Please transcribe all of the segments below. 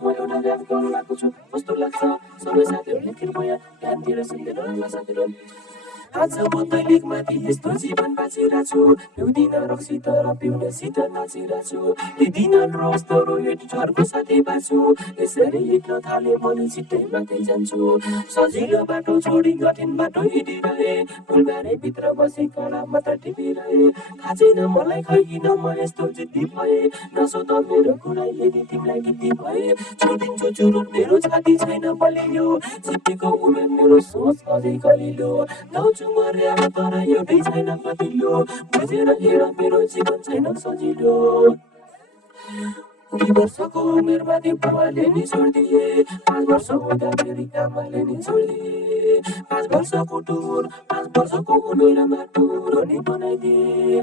म एउटा ऱ्याप गर्न लागेको छु कस्तो लाग्छ सबै साथीहरूले कृपया ध्यान दिएर सुन्दैन होला साथीहरू आज म दैनिकमाथि यस्तो जीवन बाँचिरहेको छु पिउँदिन रक्सी तर पिउनेसित नाचिरहेको छु ती दिनहरू कस्तो एडिटरको साथी बाँच्छु यसरी हिँड्न थाले मैले छिट्टै माथि जान्छु सजिलो बाटो छोडी कठिन बाटो हिँडिरहे फुलबारी भित्र बसी कडा मात्र टिपिरहे थाहा छैन मलाई खै किन म यस्तो जिद्दी भए नसोध मेरो कुरा यदि तिमीलाई गिद्दी भए छोडिदिन्छु चुरुट मेरो छाती छैन बलियो छिट्टीको उमेर मेरो सोच अझै कलिलो गाउँछु म र्याप तर एउटै छैन कतिलो बुझेर हेर मेरो जीवन छैन सजिलो 2 वर्षको उमेरमा त्यो बुवाले नि छोडिदिए 5 वर्ष हुँदा फेरि आमाले नि छोडिदिए 5 वर्षको टुर 5 वर्षको उमेरमा टुर नि बनाइदिए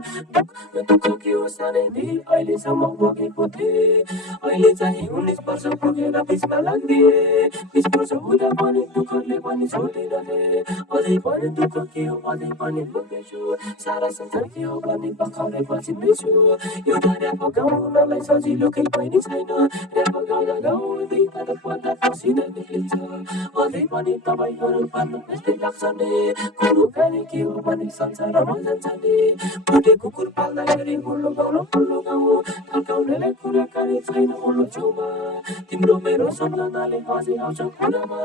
दुःख के हो सानैदेखि अहिलेसम्म भोगेको थिएँ अहिले चाहिँ 19 वर्ष पुगेर बिचमा लाग्दिए 20 वर्ष हुँदा पनि दुःखले पनि छोड्दिनथे अझै पनि दुःख के हो अझै पनि भोग्दैछु सारा संसार के हो भने भर्खरै पछिन्दैछु एउटा ऱ्याप गाउनलाई सजिलो केही पनि छैन ऱ्याप गाउँदा गाउँदै त पर्दा पसिना निक्लिन्छ अझै पनि तपाईँहरू पाल्न यस्तै लाग्छ नि कुरो काने के हो भने संसारमा जान्छ नि भुटे कुकुर पाल्दाखेरि हुल्लो गाउँ थर्काउनेलाई कुराकानी छैन हुल्लो छेउमा तिम्रो मेरो सम्झनाले अझै आउँछ कुरामा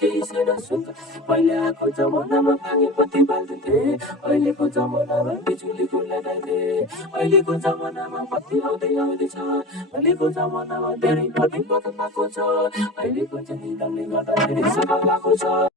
केही छैन सुख पहिले आएको जमानामा भाँगे बत्ती बाल्दैथे अहिलेको जमानामा बिजुलीको लगाइदिए अहिलेको जमानामा बत्ती आउँदैछ अहिलेको जमानामा धेरै बत्ती बदल भएको छ अहिलेको चाहिँ निधनले गर्दाखेरि सफल भएको छ